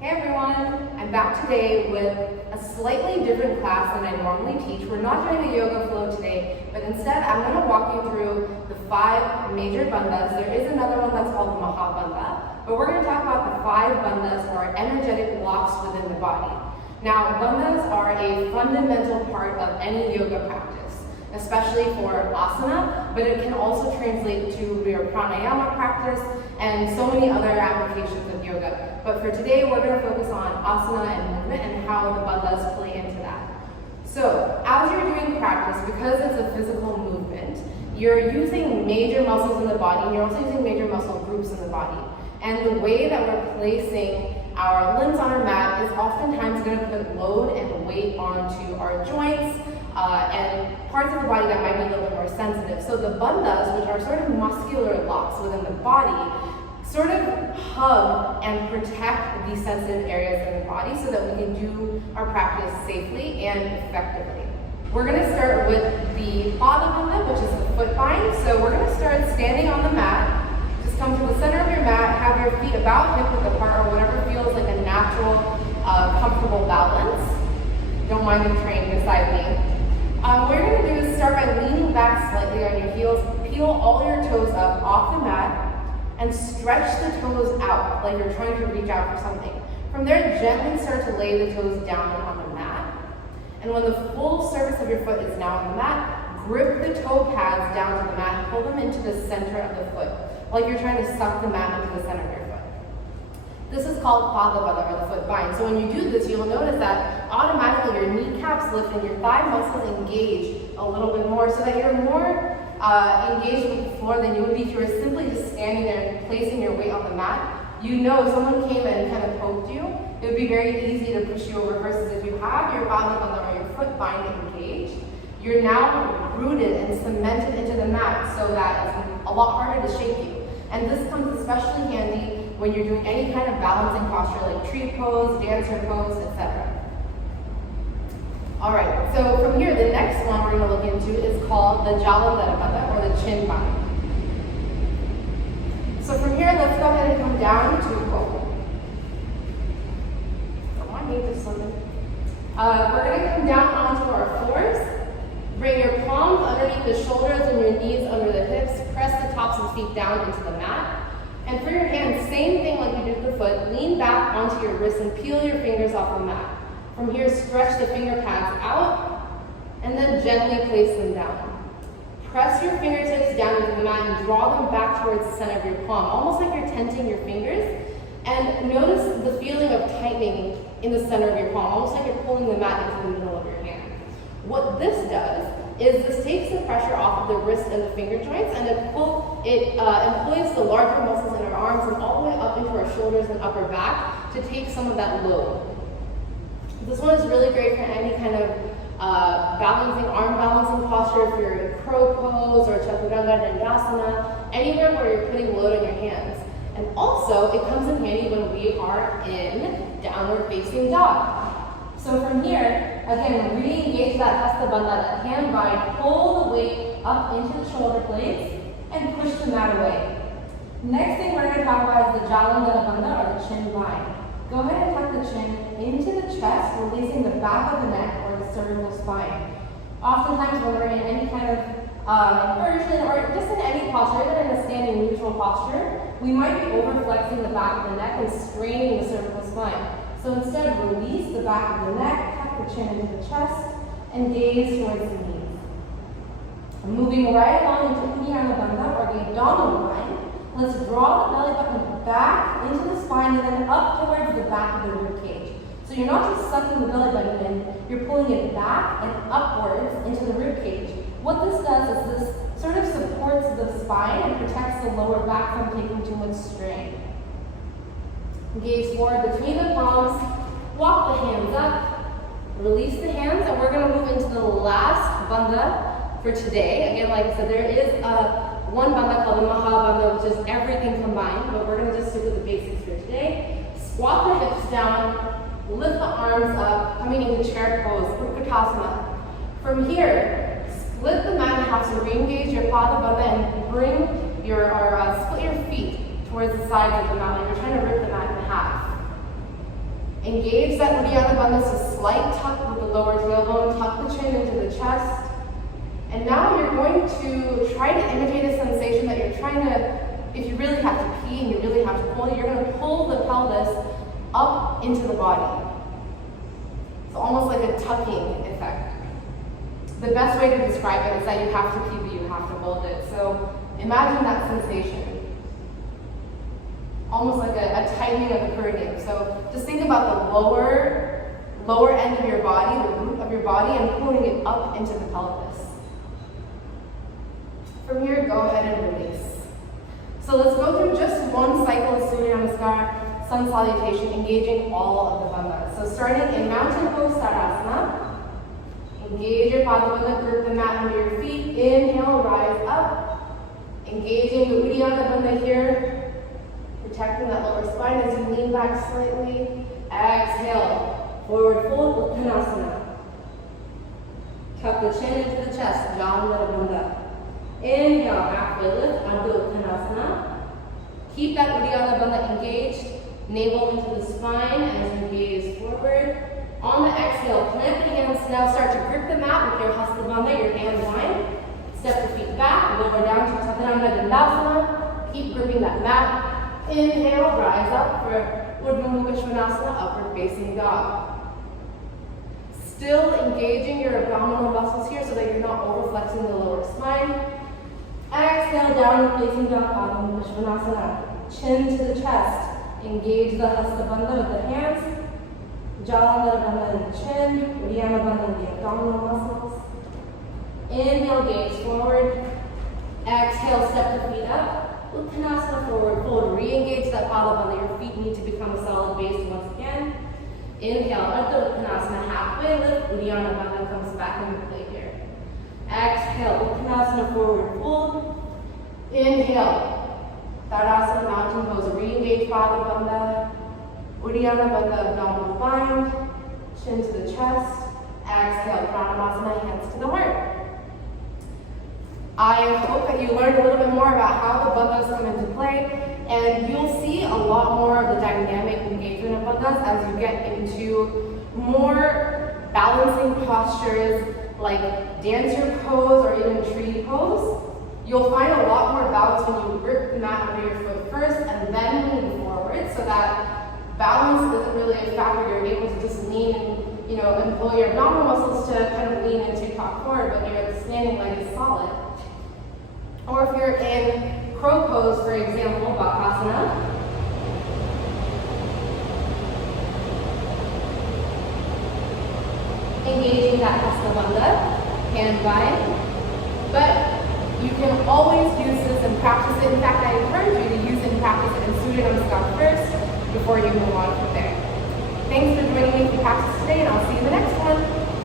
Hey everyone, I'm back today with a slightly different class than I normally teach. We're not doing a yoga flow today, but instead I'm going to walk you through the 5 major bandhas. There is another one that's called the Mahabandha, but we're going to talk about the 5 bandhas, or energetic locks within the body. Now, bandhas are a fundamental part of any yoga practice, especially for āsana, but it can also translate to your pranayama practice and so many other applications of yoga. But for today, we're going to focus on āsana and movement and how the bandhas play into that. So, as you're doing practice, because it's a physical movement, you're using major muscles in the body, and you're also using major muscle groups in the body. And the way that we're placing our limbs on our mat is oftentimes going to put load and weight onto our joints and parts of the body that might be a little bit more sensitive. So the bandhas, which are sort of muscular locks within the body, sort of hug and protect these sensitive areas in the body so that we can do our practice safely and effectively. We're going to start with the Pada Bandha, which is the foot bind. So we're going to start standing on the mat. Just come to the center of your mat, have your feet about hip width apart, or whatever feels like a natural, comfortable balance. Don't mind the train beside me. What you're going to do is start by leaning back slightly on your heels, peel all your toes up off the mat, and stretch the toes out like you're trying to reach out for something. From there, gently start to lay the toes down on the mat. And when the full surface of your foot is now on the mat, grip the toe pads down to the mat and pull them into the center of the foot, like you're trying to suck the mat into the center of your foot. This is called Pada Bandha, or the foot bind. So when you do this, you'll notice that automatically your kneecaps lift and your thigh muscles engage a little bit more, so that you're more engaged with the floor than you would be if you were simply just standing there and placing your weight on the mat. You know, if someone came and kind of poked you, it would be very easy to push you over, versus if you have your Pada Bandha or your foot bind engaged, you're now rooted and cemented into the mat so that it's a lot harder to shake you. And this comes especially handy when you're doing any kind of balancing posture like tree pose, dancer pose, etc. Alright, so from here, the next one we're going to look into is called the Jalandhara Bandha, or the chin bind. So from here, let's go ahead and come down to we're going to come down onto our floors. Bring your palms underneath the shoulders and your knees under the hips. Press the tops of the feet down into the mat. And for your hands, same thing like you did with the foot. Lean back onto your wrists and peel your fingers off the mat. From here, stretch the finger pads out and then gently place them down. Press your fingertips down into the mat and draw them back towards the center of your palm, almost like you're tensing your fingers. And notice the feeling of tightening in the center of your palm, almost like you're pulling the mat into the middle of your hand. What this does is this takes the pressure off of the wrist and the finger joints, and it employs the larger muscles in our arms and all the way up into our shoulders and upper back to take some of that load. This one is really great for any kind of arm balancing posture, if you're in crow pose or chaturanga dandasana, anywhere where you're putting load on your hands. And also, it comes in handy when we are in downward facing dog. So from here, again, re-engage that Hasta Bandha, that hand bind, pull the weight up into the shoulder blades, and push the mat away. Next thing we're going to talk about is the Jalandhara Bandha, or the chin bind. Go ahead and tuck the chin into the chest, releasing the back of the neck or the cervical spine. Oftentimes when we're in any kind of inversion or just in any posture, even in a standing neutral posture, we might be overflexing the back of the neck and straining the cervical spine. So instead, release the back of the neck, tuck the chin into the chest, and gaze towards the knees. Moving right along into Udiyana Bandha, or the abdominal bind, let's draw the belly button back into the spine and then up towards the back of the rib cage. So you're not just sucking the belly button in, you're pulling it back and upwards into the rib cage. What this does is this sort of supports the spine and protects the lower back from taking too much strain. Gaze forward between the palms, walk the hands up, release the hands, and we're going to move into the last bandha for today. Again, like I said, there is one bandha called the Mahabandha, which is everything combined, but we're going to just stick with the basics for today. Squat the hips down, lift the arms up, coming into chair pose, Utkatasana. From here, split the mat in half, so re-engage your Pada Bandha and bring your, split your feet towards the sides of the mat, like you're trying to rip the mat in half. Engage that Uddiyana Bandhas, a slight tuck with the lower tailbone, tuck the chin into the chest. And now you're going to try to imitate a sensation that you're trying to, if you really have to pee and you really have to pull it, you're going to pull the pelvis up into the body. It's almost like a tucking effect. The best way to describe it is that you have to pee, but you have to hold it. So imagine that sensation. Almost like a tightening of the perineum. So just think about the lower end of your body, the root of your body, and pulling it up into the pelvis. From here, go ahead and release. So let's go through just one cycle of Surya Namaskar, sun salutation, engaging all of the bandhas. So starting in mountain pose Tadasana, engage your pada bandha, grip the mat under your feet. Inhale, rise up. Engaging the Uddiyana Bandha here, protecting that lower spine as you lean back slightly. Exhale, forward fold, Uttanasana. Tuck the chin into the chest, Jala Bandha. Inhale, halfway lift, Ardha Uttanasana. Keep that Uddiyana Bandha engaged, navel into the spine as you gaze forward. On the exhale, plant the hands. Now start to grip the mat with your Hasta Bandha, your hands wide. Step the feet back, lower down to Chaturanga Dandasana. Keep gripping that mat. Inhale, rise up for Urdhva Mukha Svanasana, upward facing dog. Still engaging your abdominal muscles here so that you're not overflexing the lower spine. Exhale, downward facing dog, Urdhva Mukha Svanasana. Chin to the chest. Engage the Hasta Bandha with the hands. Jala Bandha in the chin. Uddiyana Bandha in the abdominal muscles. Inhale, gaze forward. Exhale, step the feet up. Uttanasana, forward fold. Re-engage that pada bandha. Your feet need to become a solid base once again. Inhale, Ardha Uttanasana, halfway lift. Uddiyana Bandha comes back into play here. Exhale, Uttanasana, forward fold. Inhale, Tadasana, mountain pose. Re-engage pada bandha. Uddiyana Bandha, abdominal bind. Chin to the chest. Exhale, Pranamasana, hands to the heart. I hope that you learned a little bit more about how the bandhas come into play, and you'll see a lot more of the dynamic engagement of bandhas as you get into more balancing postures like dancer pose or even tree pose. You'll find a lot more balance when you grip the mat under your foot first and then lean forward, so that balance isn't really a factor. You're able to just lean and employ your abdominal muscles to kind of lean into top forward, but your standing leg is solid. Or if you're in crow pose, for example, Bakasana, engaging that Hasta Bandha, hand bind. But you can always use this and practice it. In fact, I encourage you to use it and practice it in Surya Namaskar first before you move on from there. Thanks for joining me for practice today, and I'll see you in the next one.